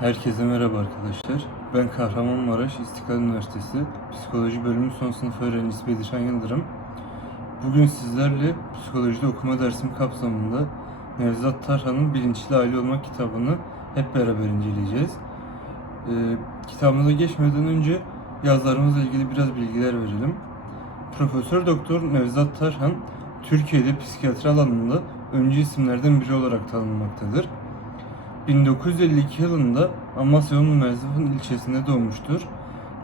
Herkese merhaba arkadaşlar. Ben Kahramanmaraş İstiklal Üniversitesi Psikoloji Bölümü son sınıf öğrencisi Bedişan Yıldırım. Bugün sizlerle psikolojide okuma dersim kapsamında Nevzat Tarhan'ın Bilinçli Aile Olmak kitabını hep beraber inceleyeceğiz. Ee, kitabımıza geçmeden önce yazarımızla ilgili biraz bilgiler verelim. Profesör Doktor Nevzat Tarhan, Türkiye'de psikiyatri alanında öncü isimlerden biri olarak tanınmaktadır. 1952 yılında Amasya Unlu Merzifon ilçesinde doğmuştur.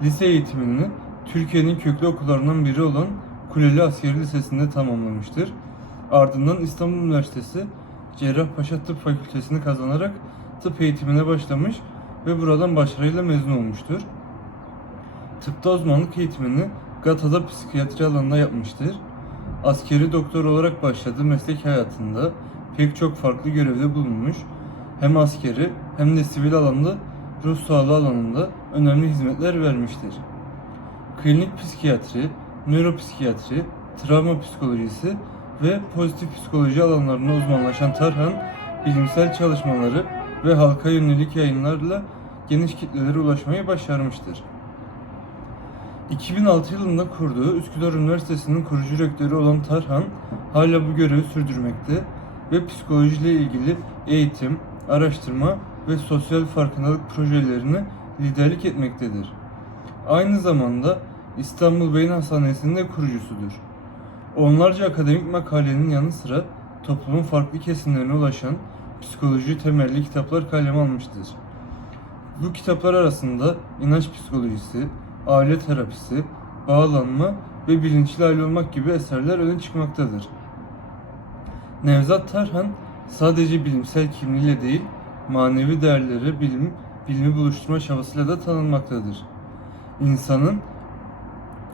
Lise eğitimini Türkiye'nin köklü okullarından biri olan Kuleli Askeri Lisesi'nde tamamlamıştır. Ardından İstanbul Üniversitesi Cerrahpaşa Tıp Fakültesini kazanarak tıp eğitimine başlamış ve buradan başarıyla mezun olmuştur. Tıpta uzmanlık eğitimini Gata'da psikiyatri alanında yapmıştır. Askeri doktor olarak başladığı meslek hayatında pek çok farklı görevde bulunmuş. Hem askeri hem de sivil alanda ruh sağlığı alanında önemli hizmetler vermiştir. Klinik psikiyatri, nöropsikiyatri, travma psikolojisi ve pozitif psikoloji alanlarında uzmanlaşan Tarhan, bilimsel çalışmaları ve halka yönelik yayınlarla geniş kitlelere ulaşmayı başarmıştır. 2006 yılında kurduğu Üsküdar Üniversitesi'nin kurucu rektörü olan Tarhan hala bu görevi sürdürmekte ve psikolojiyle ilgili eğitim, araştırma ve sosyal farkındalık projelerine liderlik etmektedir. Aynı zamanda İstanbul Beyin Hastanesi'nin de kurucusudur. Onlarca akademik makalenin yanı sıra toplumun farklı kesimlerine ulaşan psikoloji temelli kitaplar kaleme almıştır. Bu kitaplar arasında inanç psikolojisi, aile terapisi, bağlanma ve bilinçli aile olmak gibi eserler öne çıkmaktadır. Nevzat Tarhan sadece bilimsel kimliğiyle değil, manevi değerleri, bilim, bilimi buluşturma çabasıyla da tanınmaktadır. İnsanın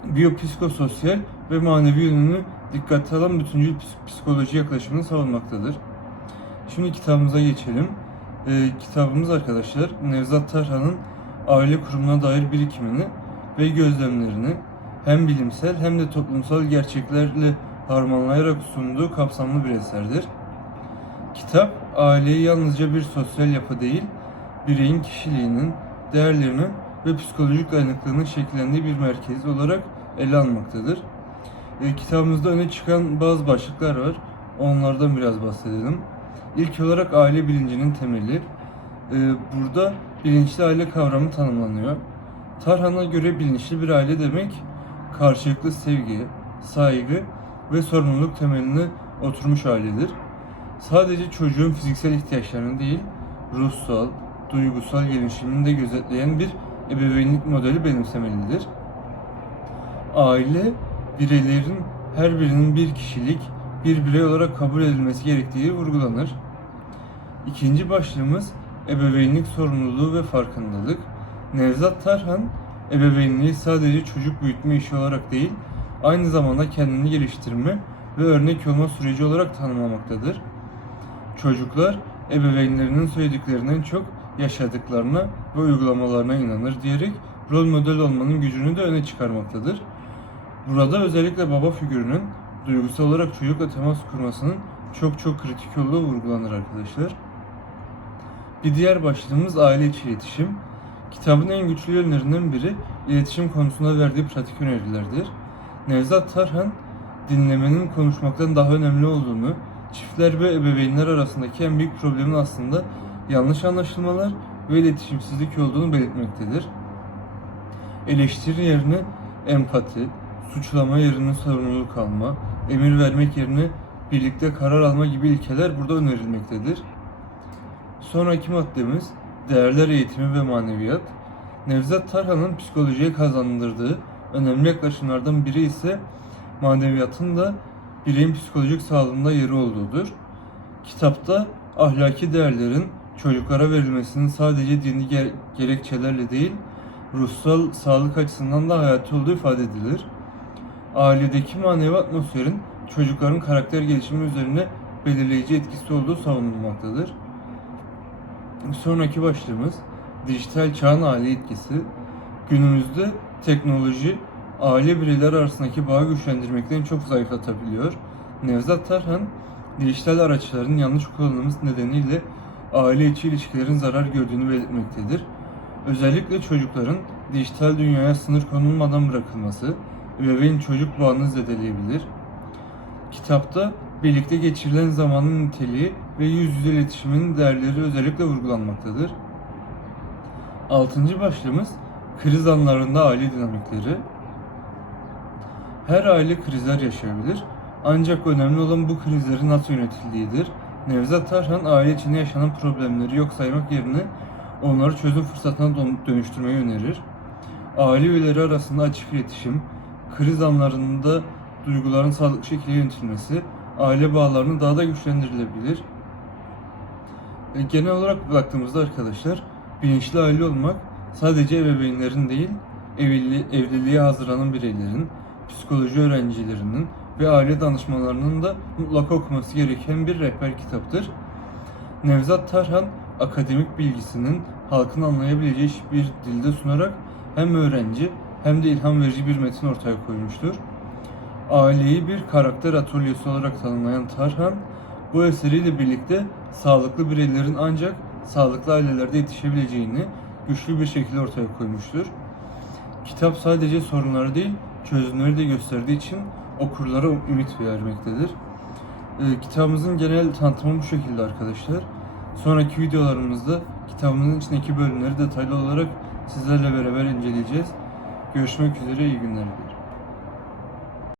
biyopsikososyal ve manevi yönünü dikkate alan bütüncül ps- psikoloji yaklaşımını savunmaktadır. Şimdi kitabımıza geçelim. Ee, kitabımız arkadaşlar Nevzat Tarhan'ın aile kurumuna dair birikimini ve gözlemlerini hem bilimsel hem de toplumsal gerçeklerle harmanlayarak sunduğu kapsamlı bir eserdir. Kitap aileyi yalnızca bir sosyal yapı değil, bireyin kişiliğinin, değerlerinin ve psikolojik dayanıklılığının şekillendiği bir merkez olarak ele almaktadır. E, kitabımızda öne çıkan bazı başlıklar var. Onlardan biraz bahsedelim. İlk olarak aile bilincinin temeli. E, burada bilinçli aile kavramı tanımlanıyor. Tarhan'a göre bilinçli bir aile demek karşılıklı sevgi, saygı ve sorumluluk temeline oturmuş ailedir. Sadece çocuğun fiziksel ihtiyaçlarını değil, ruhsal, duygusal gelişimini de gözetleyen bir ebeveynlik modeli benimsemelidir. Aile, bireylerin her birinin bir kişilik, bir birey olarak kabul edilmesi gerektiği vurgulanır. İkinci başlığımız ebeveynlik sorumluluğu ve farkındalık. Nevzat Tarhan, ebeveynliği sadece çocuk büyütme işi olarak değil, aynı zamanda kendini geliştirme ve örnek olma süreci olarak tanımlamaktadır. Çocuklar ebeveynlerinin söylediklerinden çok yaşadıklarına ve uygulamalarına inanır diyerek rol model olmanın gücünü de öne çıkarmaktadır. Burada özellikle baba figürünün duygusal olarak çocukla temas kurmasının çok çok kritik olduğu vurgulanır arkadaşlar. Bir diğer başlığımız aile içi iletişim. Kitabın en güçlü yönlerinden biri iletişim konusunda verdiği pratik önerilerdir. Nevzat Tarhan dinlemenin konuşmaktan daha önemli olduğunu, çiftler ve ebeveynler arasındaki en büyük problemin aslında yanlış anlaşılmalar ve iletişimsizlik olduğunu belirtmektedir. Eleştiri yerine empati, suçlama yerine sorumluluk alma, emir vermek yerine birlikte karar alma gibi ilkeler burada önerilmektedir. Sonraki maddemiz değerler eğitimi ve maneviyat. Nevzat Tarhan'ın psikolojiye kazandırdığı önemli yaklaşımlardan biri ise maneviyatın da bireyin psikolojik sağlığında yeri olduğudur. Kitapta ahlaki değerlerin çocuklara verilmesinin sadece dini ger- gerekçelerle değil, ruhsal sağlık açısından da hayati olduğu ifade edilir. Ailedeki manevi atmosferin çocukların karakter gelişimi üzerine belirleyici etkisi olduğu savunulmaktadır. Sonraki başlığımız dijital çağın aile etkisi. Günümüzde teknoloji aile bireyleri arasındaki bağı güçlendirmekten çok zayıflatabiliyor. Nevzat Tarhan, dijital araçların yanlış kullanılması nedeniyle aile içi ilişkilerin zarar gördüğünü belirtmektedir. Özellikle çocukların dijital dünyaya sınır konulmadan bırakılması, ebeveyn çocuk bağını zedeleyebilir. Kitapta birlikte geçirilen zamanın niteliği ve yüz yüze iletişimin değerleri özellikle vurgulanmaktadır. Altıncı başlığımız kriz anlarında aile dinamikleri. Her aile krizler yaşayabilir. Ancak önemli olan bu krizlerin nasıl yönetildiğidir. Nevzat Tarhan aile içinde yaşanan problemleri yok saymak yerine onları çözüm fırsatına dön- dönüştürmeyi önerir. Aile üyeleri arasında açık iletişim, kriz anlarında duyguların sağlıklı şekilde yönetilmesi, aile bağlarını daha da güçlendirilebilir. E, Genel olarak baktığımızda arkadaşlar, bilinçli aile olmak sadece ebeveynlerin değil, evliliğe, evliliğe hazırlanan bireylerin, psikoloji öğrencilerinin ve aile danışmanlarının da mutlaka okuması gereken bir rehber kitaptır. Nevzat Tarhan, akademik bilgisinin halkın anlayabileceği bir dilde sunarak hem öğrenci hem de ilham verici bir metin ortaya koymuştur. Aileyi bir karakter atölyesi olarak tanımlayan Tarhan, bu eseriyle birlikte sağlıklı bireylerin ancak sağlıklı ailelerde yetişebileceğini güçlü bir şekilde ortaya koymuştur. Kitap sadece sorunları değil, çözümleri de gösterdiği için okurlara ümit vermektedir. Ee, kitabımızın genel tanıtımı bu şekilde arkadaşlar. Sonraki videolarımızda kitabımızın içindeki bölümleri detaylı olarak sizlerle beraber inceleyeceğiz. Görüşmek üzere, iyi günler. diliyorum.